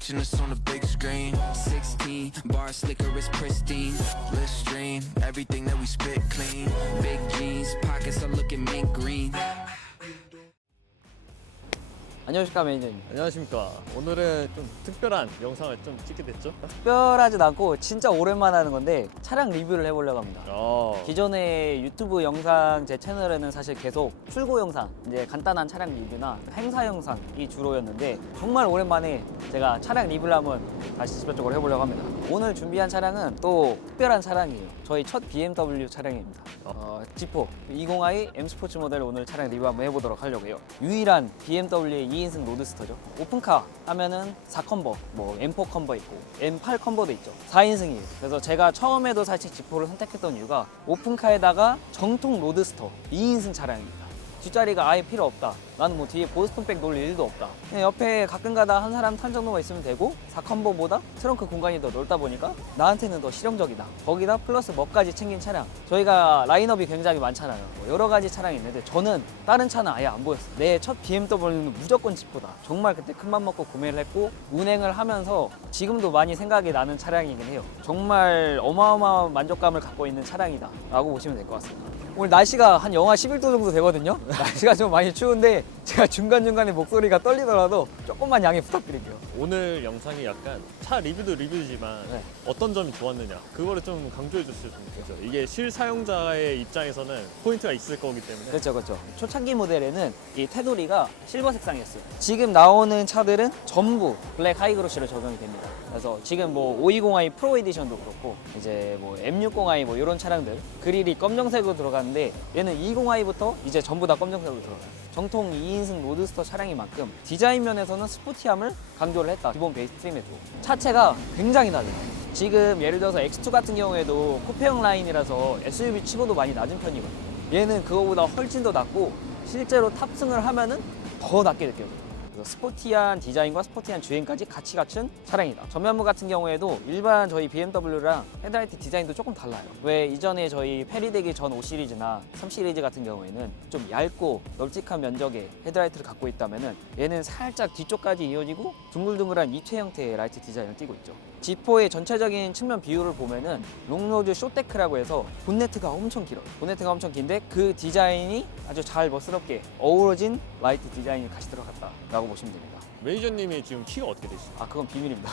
watching us on the big screen. 16 bar slicker is pristine. Let's stream everything that we spit clean. Big jeans, pockets are looking mint green. 안녕하십니까 매니저님. 안녕하십니까. 오늘은 좀 특별한 영상을 좀 찍게 됐죠? 특별하진 않고 진짜 오랜만에 하는 건데 차량 리뷰를 해보려고 합니다. 어, 기존의 유튜브 영상 제 채널에는 사실 계속 출고 영상 이제 간단한 차량 리뷰나 행사 영상이 주로였는데 정말 오랜만에 제가 차량 리뷰를 한번 다시 직접적으로 해보려고 합니다. 오늘 준비한 차량은 또 특별한 차량이에요. 저희 첫 BMW 차량입니다. 어, 지포 20i M 스포츠 모델 오늘 차량 리뷰 한번 해보도록 하려고 해요. 유일한 BMW의 2인승 로드스터죠. 오픈카 하면은 4컨버 뭐 M4 컨버 있고 M8 컨버도 있죠. 4인승이에요. 그래서 제가 처음에도 사실 지포를 선택했던 이유가 오픈카에다가 정통 로드스터 2인승 차량입니다 뒷자리가 아예 필요 없다. 나는 뭐 뒤에 보스톤백 놓을 일도 없다. 그냥 옆에 가끔가다 한 사람 탄 정도만 있으면 되고 4컴보보다 트렁크 공간이 더 넓다 보니까 나한테는 더 실용적이다. 거기다 플러스 뭐까지 챙긴 차량. 저희가 라인업이 굉장히 많잖아요. 뭐 여러 가지 차량이 있는데 저는 다른 차는 아예 안 보였어요. 내 첫 BMW는 무조건 지포다. 정말 그때 큰맘 먹고 구매를 했고 운행을 하면서 지금도 많이 생각이 나는 차량이긴 해요. 정말 어마어마한 만족감을 갖고 있는 차량이다. 라고 보시면 될 것 같습니다. 오늘 날씨가 한 영하 11도 정도 되거든요. 날씨가 좀 많이 추운데 제가 중간중간에 목소리가 떨리더라도 조금만 양해 부탁드릴게요. 오늘 영상이 약간 차 리뷰도 리뷰지만 네. 어떤 점이 좋았느냐 그거를 좀 강조해 줬으면 좋겠죠. 이게 실 사용자의 입장에서는 포인트가 있을 거기 때문에 그렇죠, 그렇죠. 초창기 모델에는 이 테두리가 실버 색상이었어요. 지금 나오는 차들은 전부 블랙 하이그로시로 적용이 됩니다. 그래서 지금 뭐 520i 프로 에디션도 그렇고 이제 뭐 M60i 뭐 이런 차량들 그릴이 검정색으로 들어가는데 얘는 20i부터 이제 전부 다 검정색으로 들어가요. 정통 2 인승 로드스터 차량인 만큼 디자인 면에서는 스포티함을 강조를 했다. 기본 베이스 트림에도. 차체가 굉장히 낮아요. 지금 예를 들어서 X2 같은 경우에도 쿠페형 라인이라서 SUV 치고도 많이 낮은 편이거든요. 얘는 그거보다 훨씬 더 낮고 실제로 탑승을 하면은 더 낮게 느껴져요. 그래서 스포티한 디자인과 스포티한 주행까지 같이 갖춘 차량이다. 전면부 같은 경우에도 일반 저희 BMW랑 헤드라이트 디자인도 조금 달라요. 왜 이전에 저희 페리데기 전 5 시리즈나 3 시리즈 같은 경우에는 좀 얇고 널찍한 면적의 헤드라이트를 갖고 있다면은 얘는 살짝 뒤쪽까지 이어지고 둥글둥글한 이체 형태의 라이트 디자인을 띠고 있죠. G4의 전체적인 측면 비율을 보면은 롱로드 쇼테크라고 해서 본네트가 엄청 길어요. 본네트가 엄청 긴데 그 디자인이 아주 잘 멋스럽게 어우러진 라이트 디자인이 같이 들어갔다라고 보시면 됩니다. 매니저님이 지금 키가 어떻게 되시죠? 아 그건 비밀입니다.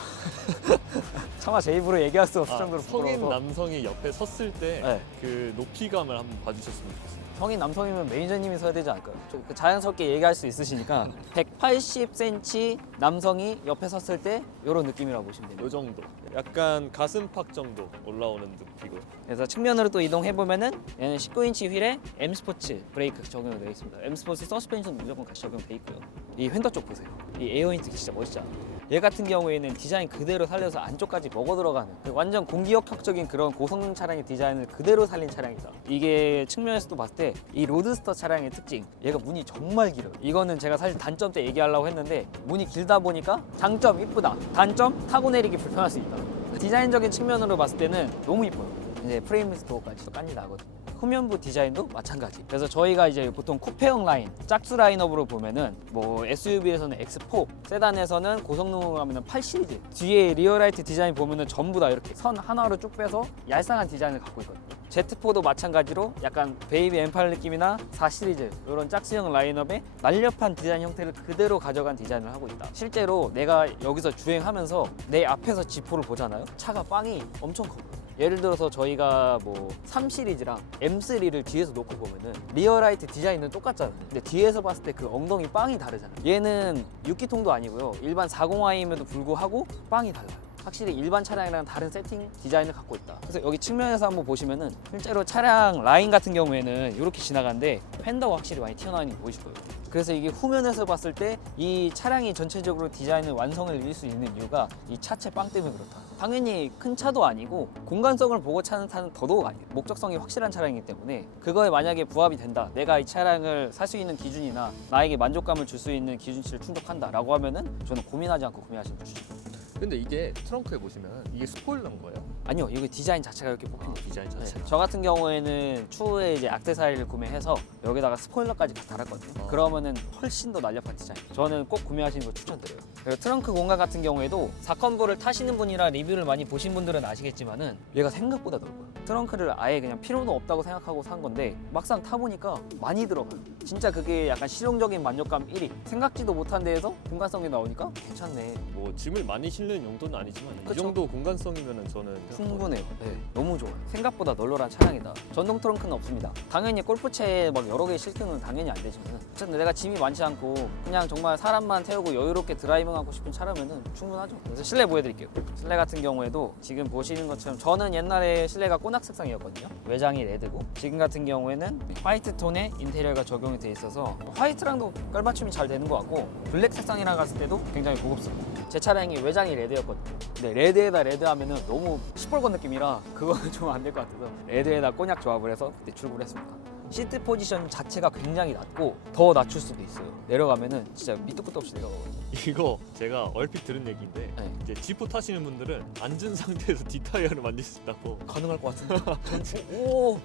차마 제 입으로 얘기할 수 없을 아, 정도로 성인 부끄러워서 남성이 옆에 섰을 때 네. 그 높이감을 한번 봐주셨으면 좋겠어요. 성인 남성이면 매니저님이 서야 되지 않을까요? 좀그 자연스럽게 얘기할 수 있으시니까 180cm 남성이 옆에 섰을 때 이런 느낌이라고 보시면 됩니다. 요 정도. 약간 가슴팍 정도 올라오는 높이고. 그래서 측면으로 또 이동해 보면은 얘는 19인치 휠에 M 스포츠 브레이크 적용이 되어 있습니다. M 스포츠 서스펜션 무조건 같이 적용돼 있고요. 이 휀더 쪽 보세요. 이 에어 인텍 진짜 멋있지 않아요? 얘 같은 경우에는 디자인 그대로 살려서 안쪽까지 먹어 들어가는 그 완전 공기역학적인 그런 고성능 차량의 디자인을 그대로 살린 차량이다. 이게 측면에서도 봤을 때 이 로드스터 차량의 특징, 얘가 문이 정말 길어요. 이거는 제가 사실 단점 때 얘기하려고 했는데 문이 길다 보니까 장점 이쁘다, 단점 타고 내리기 불편할 수 있다. 디자인적인 측면으로 봤을 때는 너무 이뻐요. 이제 프레임리스 도어까지 깐이 나거든요. 후면부 디자인도 마찬가지. 그래서 저희가 이제 보통 쿠페형 라인, 짝수 라인업으로 보면은 뭐 SUV에서는 X4, 세단에서는 고성능으로 하면은 8 시리즈. 뒤에 리어라이트 디자인 보면은 전부 다 이렇게 선 하나로 쭉 빼서 얄쌍한 디자인을 갖고 있거든요. Z4도 마찬가지로 약간 베이비 M8 느낌이나 4 시리즈 이런 짝수형 라인업에 날렵한 디자인 형태를 그대로 가져간 디자인을 하고 있다. 실제로 내가 여기서 주행하면서 내 앞에서 G4를 보잖아요. 차가 빵이 엄청 커. 예를 들어서 저희가 뭐 3 시리즈랑 M3를 뒤에서 놓고 보면은 리어라이트 디자인은 똑같잖아요. 근데 뒤에서 봤을 때 그 엉덩이 빵이 다르잖아요. 얘는 6기통도 아니고요. 일반 40i임에도 불구하고 빵이 달라요. 확실히 일반 차량이랑 다른 세팅 디자인을 갖고 있다. 그래서 여기 측면에서 한번 보시면은 실제로 차량 라인 같은 경우에는 이렇게 지나가는데 펜더가 확실히 많이 튀어나와 있는 거 보이실 거예요. 그래서 이게 후면에서 봤을 때 이 차량이 전체적으로 디자인을 완성을 이룰 수 있는 이유가 이 차체 빵 때문에 그렇다. 당연히 큰 차도 아니고 공간성을 보고 차는 차는 더더욱 아니에요. 목적성이 확실한 차량이기 때문에 그거에 만약에 부합이 된다. 내가 이 차량을 살 수 있는 기준이나 나에게 만족감을 줄 수 있는 기준치를 충족한다라고 하면은 저는 고민하지 않고 구매하시는 거 추천. 근데 이게 트렁크에 보시면 이게 스포일러인 거예요. 아니요, 이거 디자인 자체가 이렇게 뽑힌 거예요. 디자인 네, 자체. 저 같은 경우에는 추후에 이제 악세사리를 구매해서 여기다가 스포일러까지 같이 달았거든요. 어. 그러면은 훨씬 더 날렵한 디자인. 저는 꼭 구매하시는 거 추천드려요. 그리고 트렁크 공간 같은 경우에도 사건보를 타시는 분이라 리뷰를 많이 보신 분들은 아시겠지만은 얘가 생각보다 넓어요. 트렁크를 아예 그냥 필요도 없다고 생각하고 산 건데 막상 타보니까 많이 들어가요. 진짜 그게 약간 실용적인 만족감 1위. 생각지도 못한 데에서 공간성이 나오니까 괜찮네. 뭐 짐을 많이 실는 용도는 아니지만 이 그쵸. 정도 공간성이면은 저는 충분해요. 네, 너무 좋아요. 생각보다 널널한 차량이다. 전동 트렁크는 없습니다. 당연히 골프채에 막 여러 개 실기는 당연히 안 되지만 어쨌든 내가 짐이 많지 않고 그냥 정말 사람만 태우고 여유롭게 드라이빙하고 싶은 차라면은 충분하죠. 그래서 실내 보여드릴게요. 실내 같은 경우에도 지금 보시는 것처럼 저는 옛날에 실내가 꼬낙 색상이었거든요. 외장이 레드고 지금 같은 경우에는 화이트 톤의 인테리어가 적용이 돼 있어서 화이트랑도 깔맞춤이 잘 되는 것 같고 블랙 색상이랑 갔을 때도 굉장히 고급스럽고 제 차량이 외장이 레드였거든요. 근데 레드에다 레드 하면은 너무 시뻘건 느낌이라 그거는 좀 안 될 것 같아서 레드에다 꼬냑 조합을 해서 그때 출고를 했습니다. 시트 포지션 자체가 굉장히 낮고 더 낮출 수도 있어요. 내려가면은 진짜 밑도 끝도 없이 내려가거든요. 이거 제가 얼핏 들은 얘기인데 네. 이제 지프 타시는 분들은 앉은 상태에서 뒷타이어를 만들 수 있다고. 가능할 것 같은데. 전, 오,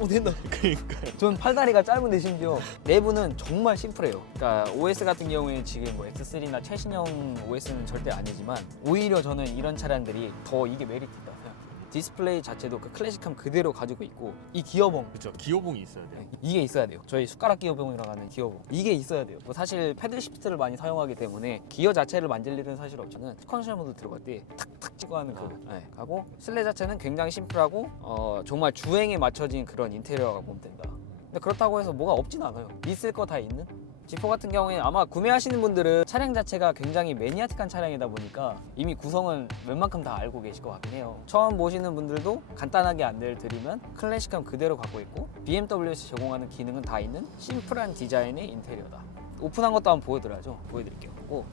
오 된다. 그러니까요. 전 팔다리가 짧은데 심지어 내부는 정말 심플해요. 그러니까 OS 같은 경우에 지금 뭐 X3나 최신형 OS는 절대 아니지만 오히려 저는 이런 차량들이 더 이게 메리트 있다 생각해요. 디스플레이 자체도 그 클래식함 그대로 가지고 있고 이 기어봉 그렇죠. 기어봉이 있어야 돼요. 이게 있어야 돼요. 저희 숟가락 기어봉이라고 하는 기어봉. 이게 있어야 돼요. 뭐 사실 패들 시프트를 많이 사용하기 때문에 기어 자체를 만질 일은 사실 없지만 컨디션 모드 들어갈 때 탁탁 찍어 하는 그 네. 하고 실내 자체는 굉장히 심플하고 어, 정말 주행에 맞춰진 그런 인테리어가 보면 된다. 근데 그렇다고 해서 뭐가 없진 않아요. 있을 거 다 있는? 지포 같은 경우에 아마 구매하시는 분들은 차량 자체가 굉장히 매니아틱한 차량이다 보니까 이미 구성은 웬만큼 다 알고 계실 것 같긴 해요. 처음 보시는 분들도 간단하게 안내를 드리면 클래식함 그대로 갖고 있고 BMW에서 제공하는 기능은 다 있는 심플한 디자인의 인테리어다. 오픈한 것도 한번 보여드려야죠. 보여드릴게요. 오.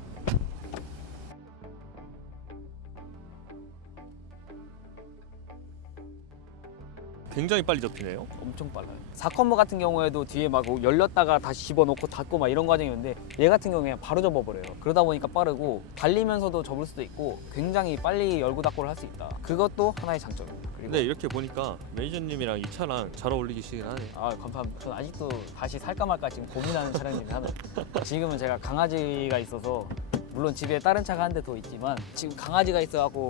굉장히 빨리 접히네요. 엄청 빨라요. 4컴버 같은 경우에도 뒤에 막 열렸다가 다시 집어넣고 닫고 막 이런 과정이었는데 얘 같은 경우에 그냥 바로 접어버려요. 그러다 보니까 빠르고 달리면서도 접을 수도 있고 굉장히 빨리 열고 닫고를 할 수 있다. 그것도 하나의 장점입니다. 그리고 근데 이렇게 보니까 매니저님이랑 이 차랑 잘 어울리시긴 하네요. 아 감사합니다. 전 아직도 다시 살까 말까 지금 고민하는 차량이긴 하네요. 지금은 제가 강아지가 있어서 물론 집에 다른 차가 한 대 더 있지만 지금 강아지가 있어갖고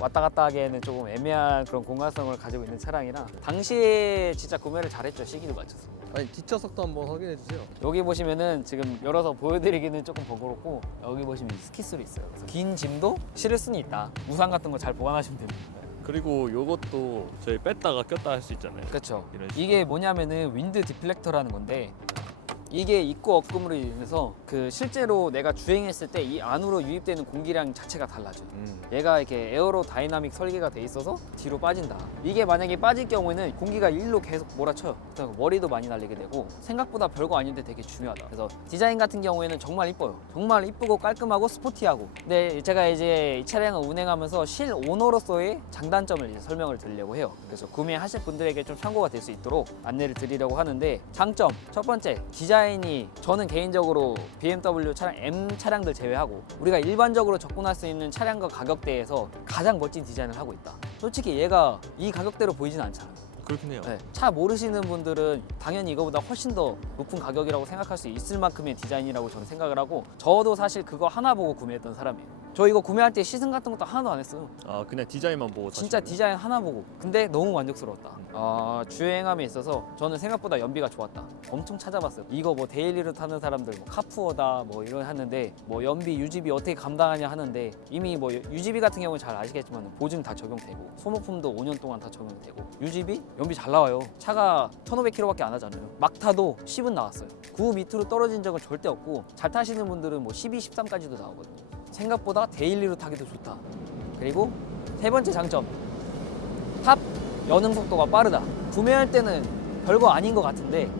왔다 갔다 하기에는 조금 애매한 그런 공간성을 가지고 있는 차량이라 당시에 진짜 구매를 잘했죠 시기를 맞춰서. 아니 뒷좌석도 한번 확인해 주세요. 여기 보시면은 지금 열어서 보여드리기는 조금 번거롭고 여기 보시면 스키스로 있어요. 그래서 긴 짐도 실을 수는 있다. 우산 같은 거 잘 보관하시면 됩니다. 그리고 요것도 저희 뺐다가 꼈다 할 수 있잖아요. 그렇죠. 이런 식으로. 이게 뭐냐면은 윈드 디플렉터라는 건데 이게 입구 업금으로 인해서 그 실제로 내가 주행했을 때 이 안으로 유입되는 공기량 자체가 달라져요. 음. 얘가 이렇게 에어로 다이나믹 설계가 돼 있어서 뒤로 빠진다. 이게 만약에 빠질 경우에는 공기가 일로 계속 몰아쳐요. 그래서 머리도 많이 날리게 되고 생각보다 별거 아닌데 되게 중요하다. 그래서 디자인 같은 경우에는 정말 이뻐요. 정말 이쁘고 깔끔하고 스포티하고. 근데 제가 이제 이 차량을 운행하면서 실 오너로서의 장단점을 이제 설명을 드리려고 해요. 그래서 구매하실 분들에게 좀 참고가 될 수 있도록 안내를 드리려고 하는데 장점 첫 번째 디자인 이 저는 개인적으로 BMW 차량 M 차량들 제외하고 우리가 일반적으로 접근할 수 있는 차량과 가격대에서 가장 멋진 디자인을 하고 있다. 솔직히 얘가 이 가격대로 보이진 않잖아요. 그렇긴 해요. 네. 차 모르시는 분들은 당연히 이거보다 훨씬 더 높은 가격이라고 생각할 수 있을 만큼의 디자인이라고 저는 생각을 하고 저도 사실 그거 하나 보고 구매했던 사람이에요. 저 이거 구매할 때 시승 같은 것도 하나도 안 했어요. 아 그냥 디자인만 보고 진짜 사시나요? 디자인 하나 보고. 근데 너무 만족스러웠다. 아, 주행함에 있어서 저는 생각보다 연비가 좋았다. 엄청 찾아봤어요. 이거 뭐 데일리로 타는 사람들 뭐 카푸어다 뭐 이런 하는데 뭐 연비 유지비 어떻게 감당하냐 하는데 이미 뭐 유지비 같은 경우는 잘 아시겠지만 보증 다 적용되고 소모품도 5년 동안 다 적용되고 유지비? 연비 잘 나와요. 차가 1500km밖에 안 하잖아요. 막 타도 10은 나왔어요. 9 밑으로 떨어진 적은 절대 없고 잘 타시는 분들은 뭐 12, 13까지도 나오거든요 생각보다 데일리로 타기도 좋다. 그리고 세 번째 장점. 탑 여능 속도가 빠르다. 구매할 때는 별거 아닌 것 같은데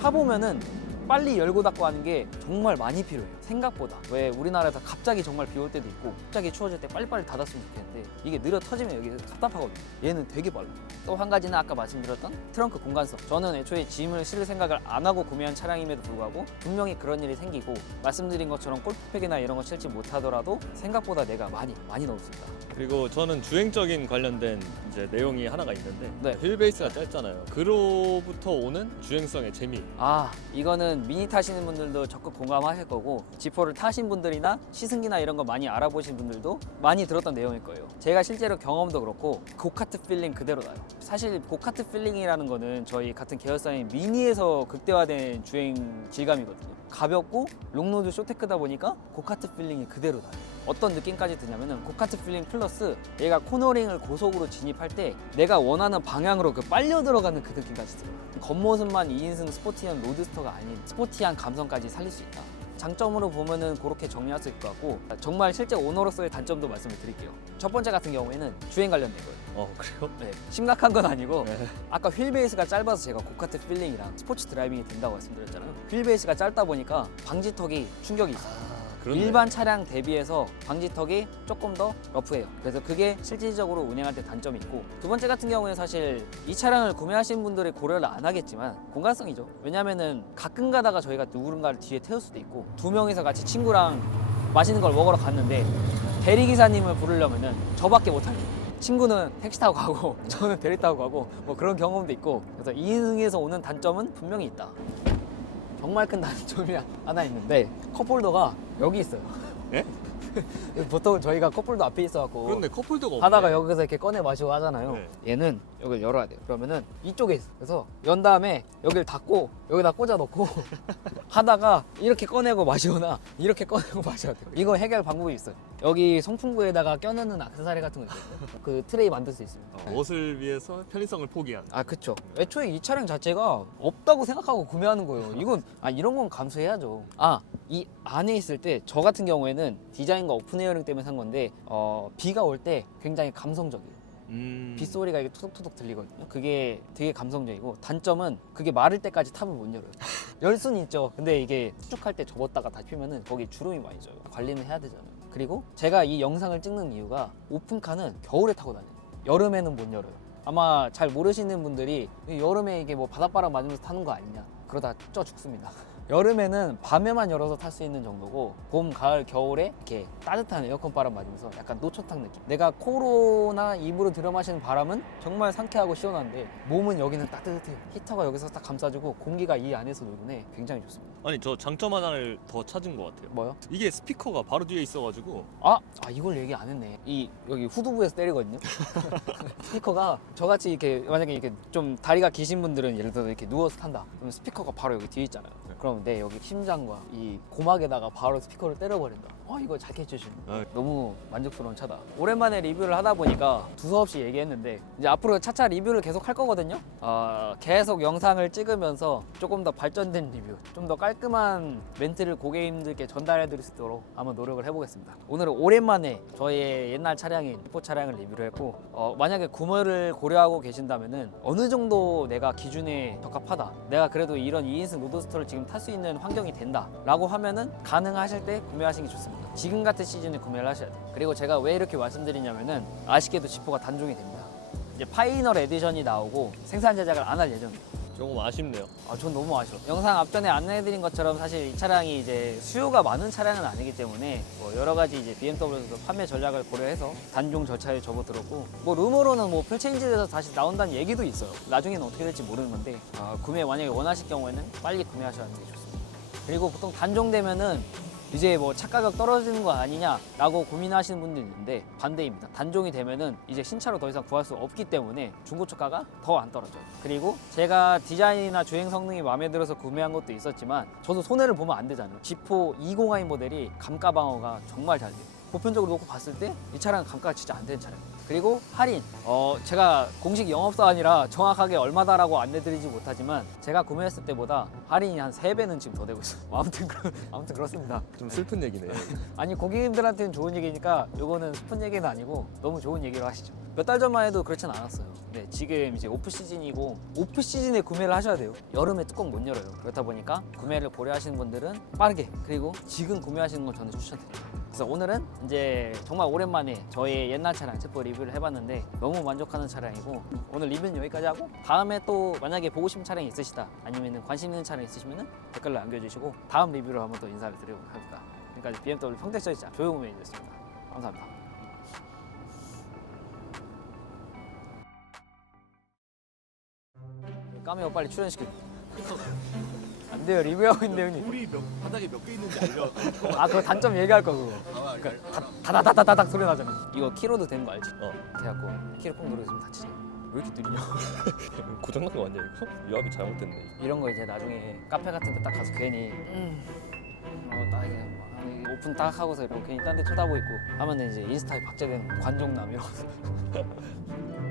타보면은 빨리 열고 닫고 하는 게 정말 많이 필요해요. 생각보다. 왜 우리나라에서 갑자기 정말 비 올 때도 있고 갑자기 추워질 때 빨리빨리 닫았으면 좋겠는데 이게 느려 터지면 여기 답답하거든요. 얘는 되게 빨라. 또 한 가지는 아까 말씀드렸던 트렁크 공간성. 저는 애초에 짐을 실을 생각을 안 하고 구매한 차량임에도 불구하고 분명히 그런 일이 생기고 말씀드린 것처럼 골프팩이나 이런 거 실지 못하더라도 생각보다 내가 많이 많이 넣을 수 있다. 그리고 저는 주행적인 관련된 이제 내용이 하나가 있는데 네. 휠베이스가 짧잖아요. 그로부터 오는 주행성의 재미. 아 이거는 미니 타시는 분들도 적극 공감하실 거고 지포를 타신 분들이나 시승기나 이런 거 많이 알아보신 분들도 많이 들었던 내용일 거예요 제가 실제로 경험도 그렇고 고카트 필링 그대로 나요 사실 고카트 필링이라는 거는 저희 같은 계열사인 미니에서 극대화된 주행 질감이거든요 가볍고 롱로드 쇼테크다 보니까 고카트 필링이 그대로 나요 어떤 느낌까지 드냐면은 고카트 필링 플러스 얘가 코너링을 고속으로 진입할 때 내가 원하는 방향으로 그 빨려 들어가는 그 느낌까지 들어요. 겉모습만 2인승 스포티한 로드스터가 아닌 스포티한 감성까지 살릴 수 있다. 장점으로 보면은 그렇게 정리할 수 있을 것 같고 정말 실제 오너로서의 단점도 말씀을 드릴게요. 첫 번째 같은 경우에는 주행 관련된 거예요. 어 그래요? 네, 심각한 건 아니고 네. 아까 휠 베이스가 짧아서 제가 고카트 필링이랑 스포츠 드라이빙이 된다고 말씀드렸잖아요. 휠 베이스가 짧다 보니까 방지턱이 충격이 있어요. 그렇네. 일반 차량 대비해서 방지턱이 조금 더 러프해요. 그래서 그게 실질적으로 운행할 때 단점이 있고 두 번째 같은 경우에 사실 이 차량을 구매하신 분들의 고려를 안 하겠지만 공간성이죠. 왜냐면은 가끔 가다가 저희가 누군가를 뒤에 태울 수도 있고 두 명이서 같이 친구랑 맛있는 걸 먹으러 갔는데 대리기사님을 부르려면은 저밖에 못 할게요. 친구는 택시 타고 가고 저는 대리 타고 가고 뭐 그런 경험도 있고 그래서 2인승에서 오는 단점은 분명히 있다. 정말 큰 단점이 하나 있는데 컵홀더가 여기 있어요. 예? 보통 저희가 컵홀더 앞에 있어갖고 그런데 컵홀더가 없네. 하다가 여기서 이렇게 꺼내 마시고 하잖아요. 네. 얘는 여기를 열어야 돼요. 그러면은 이쪽에 있어. 그래서 연 다음에 여기를 닫고 여기다 꽂아 놓고 하다가 이렇게 꺼내고 마시거나 이렇게 꺼내고 마셔야 돼요. 이거 해결 방법이 있어요. 여기 송풍구에다가 껴넣는 악세사리 같은 거 있거든요. 그 트레이 만들 수 있습니다. 어, 멋을 위해서 편의성을 포기한. 아 그쵸. 애초에 이 차량 자체가 없다고 생각하고 구매하는 거예요. 이건 아 이런 건 감수해야죠. 아 이 안에 있을 때 저 같은 경우에는 디자인과 오픈 에어링 때문에 산 건데 어, 비가 올 때 굉장히 감성적이에요. 음. 빗소리가 이게 투둑투둑 들리거든요. 그게 되게 감성적이고 단점은 그게 마를 때까지 탑을 못 열어요. 열 수는 있죠. 근데 이게 수축할 때 접었다가 다시 피면은 거기 주름이 많이 져요. 관리는 해야 되잖아요 그리고 제가 이 영상을 찍는 이유가 오픈카는 겨울에 타고 다녀요. 여름에는 못 열어요. 아마 잘 모르시는 분들이 여름에 이게 뭐 바닷바람 맞으면서 타는 거 아니냐. 그러다 쪄 죽습니다 여름에는 밤에만 열어서 탈 수 있는 정도고 봄, 가을, 겨울에 이렇게 따뜻한 에어컨 바람 맞으면서 약간 노초탕 느낌 내가 코로나 입으로 들여 마시는 바람은 정말 상쾌하고 시원한데 몸은 여기는 따뜻해요 히터가 여기서 딱 감싸주고 공기가 이 안에서 노는데 굉장히 좋습니다 아니 저 장점 하나를 더 찾은 것 같아요. 뭐요? 이게 스피커가 바로 뒤에 있어가지고 아, 아 이걸 얘기 안 했네. 이 여기 후두부에서 때리거든요. 스피커가 저같이 이렇게 만약에 이렇게 좀 다리가 기신 분들은 예를 들어 이렇게 누워서 탄다. 그럼 스피커가 바로 여기 뒤에 있잖아요. 네. 그럼 내 여기 심장과 이 고막에다가 바로 스피커를 때려버린다. 아 이거 잘 캐치해주네. 아. 너무 만족스러운 차다. 오랜만에 리뷰를 하다 보니까 두서없이 얘기했는데 이제 앞으로 차차 리뷰를 계속 할 거거든요. 아 계속 영상을 찍으면서 조금 더 발전된 리뷰, 좀 더 깔끔한 멘트를 고객님들께 전달해 드릴 수 있도록 한번 노력을 해보겠습니다. 오늘은 오랜만에 저의 옛날 차량인 리포 차량을 리뷰를 했고 어, 만약에 구매를 고려하고 계신다면은 어느 정도 내가 기준에 적합하다. 내가 그래도 이런 2인승 로드스터를 지금 탈 수 있는 환경이 된다 라고 하면은 가능하실 때 구매하시는 게 좋습니다. 지금 같은 시즌에 구매를 하셔야 돼요. 그리고 제가 왜 이렇게 말씀드리냐면은 아쉽게도 지포가 단종이 됩니다. 이제 파이널 에디션이 나오고 생산 제작을 안 할 예정입니다. 조금 아쉽네요. 아, 전 너무 아쉬워. 영상 앞전에 안내해드린 것처럼 사실 이 차량이 이제 수요가 많은 차량은 아니기 때문에 뭐 여러 가지 이제 BMW도 판매 전략을 고려해서 단종 절차에 접어들었고 뭐 루머로는 뭐 풀체인지돼서 다시 나온다는 얘기도 있어요. 나중에는 어떻게 될지 모르는 건데 아, 구매 만약에 원하실 경우에는 빨리 구매하셔야 하는 게 좋습니다. 그리고 보통 단종되면은 이제 뭐차 가격 떨어지는 거 아니냐라고 고민하시는 분들 있는데 반대입니다. 단종이 되면은 이제 신차로 더 이상 구할 수 없기 때문에 중고차가가 더 안 떨어져요. 그리고 제가 디자인이나 주행 성능이 마음에 들어서 구매한 것도 있었지만 저도 손해를 보면 안 되잖아요. 지포 202 모델이 감가 방어가 정말 잘 돼요. 보편적으로 놓고 봤을 때 이 차량은 감가가 진짜 안 되는 차량이에요. 그리고 할인. 어, 제가 공식 영업사원이라 정확하게 얼마다라고 안내드리지 못하지만 제가 구매했을 때보다 할인이 한 3배는 지금 더 되고 있어요. 아무튼 그렇, 아무튼 그렇습니다. 좀 슬픈 얘기네. 아니 고객님들한테는 좋은 얘기니까 요거는 슬픈 얘기는 아니고 너무 좋은 얘기로 하시죠. 몇 달 전만 해도 그렇진 않았어요. 네, 지금 이제 오프 시즌이고 오프 시즌에 구매를 하셔야 돼요. 여름에 뚜껑 못 열어요. 그렇다 보니까 구매를 고려하시는 분들은 빠르게 그리고 지금 구매하시는 걸 저는 추천드려요. 그래서 오늘은 이제 정말 오랜만에 저의 옛날 차량 체포 리뷰를 해봤는데 너무 만족하는 차량이고 오늘 리뷰는 여기까지 하고 다음에 또 만약에 보고 싶은 차량이 있으시다 아니면 관심 있는 차량 있으시면 댓글로 남겨주시고 다음 리뷰로 한번 또 인사를 드리도록 합니다. 지금까지 BMW 평택저지자 조용우 매니저였습니다. 감사합니다. 까메오 빨리 출연시켜. 안 돼요 리뷰하고 있는데 형님. 우리 몇, 바닥에 몇 개 있는지 알려. 아 그거 단점 얘기할 거 그거. 그러니까 다- 다다다다다닥 소리 나잖아. 이거 키로도 되는 거 알지? 어. 돼갖고 키로 콩 누르면 다치지. 왜 이렇게 느리냐? 고장난 거 아니야 이거? 유압이 잘못됐네. 이런 거 이제 나중에 카페 같은 데 딱 가서 괜히 음, 어딱 이게 막 이게 오픈 딱 하고서 이러고 괜히 딴 데 쳐다보고 있고 하면 이제 인스타에 박제되는 관종남 이러고